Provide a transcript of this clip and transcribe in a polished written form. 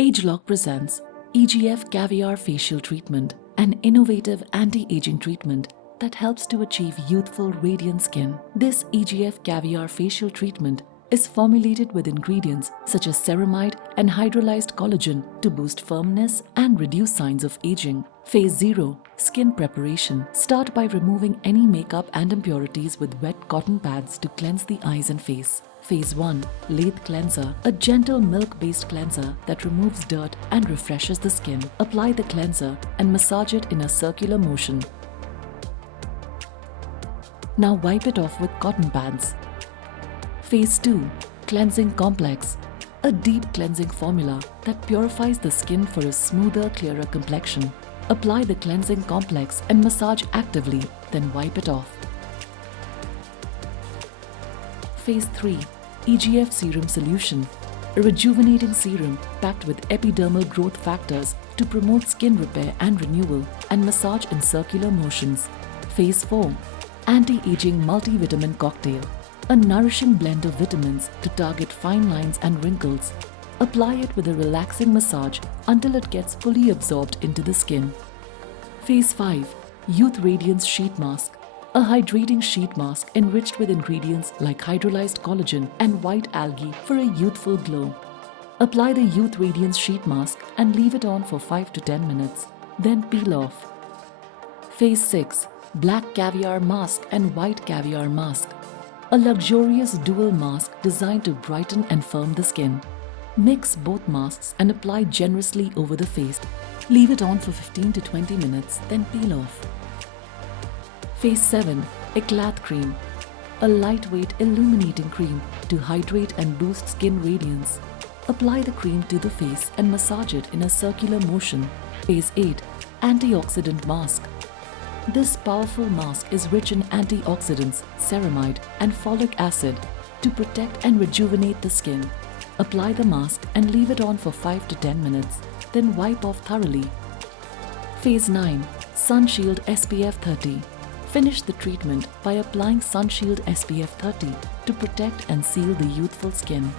ageLOC presents EGF Caviar Facial Treatment, an innovative anti-aging treatment that helps to achieve youthful, radiant skin. This EGF Caviar Facial Treatment is formulated with ingredients such as ceramide and hydrolyzed collagen to boost firmness and reduce signs of aging. Phase 0. Skin Preparation. Start by removing any makeup and impurities with wet cotton pads to cleanse the eyes and face. Phase 1. Lathe Cleanser. A gentle milk-based cleanser that removes dirt and refreshes the skin. Apply the cleanser and massage it in a circular motion. Now wipe it off with cotton pads. Phase 2. Cleansing Complex. A deep cleansing formula that purifies the skin for a smoother, clearer complexion. Apply the cleansing complex and massage actively, then wipe it off. Phase 3. EGF Serum Solution. A rejuvenating serum packed with epidermal growth factors to promote skin repair and renewal and massage in circular motions. Phase 4. Anti-Aging Multivitamin Cocktail. A nourishing blend of vitamins to target fine lines and wrinkles. Apply it with a relaxing massage until it gets fully absorbed into the skin. Phase 5. Youth Radiance Sheet Mask. A hydrating sheet mask enriched with ingredients like hydrolyzed collagen and white algae for a youthful glow. Apply the Youth Radiance Sheet Mask and leave it on for 5 to 10 minutes. Then peel off. Phase 6. Black Caviar Mask and White Caviar Mask. A luxurious dual mask designed to brighten and firm the skin. Mix both masks and apply generously over the face. Leave it on for 15 to 20 minutes, then peel off. Phase 7. Eclat Cream. A lightweight illuminating cream to hydrate and boost skin radiance. Apply the cream to the face and massage it in a circular motion. Phase 8. Antioxidant Mask. This powerful mask is rich in antioxidants, ceramide and folic acid to protect and rejuvenate the skin. Apply the mask and leave it on for 5 to 10 minutes, then wipe off thoroughly. Phase 9. Sunshield SPF 30. Finish the treatment by applying Sunshield SPF 30 to protect and seal the youthful skin.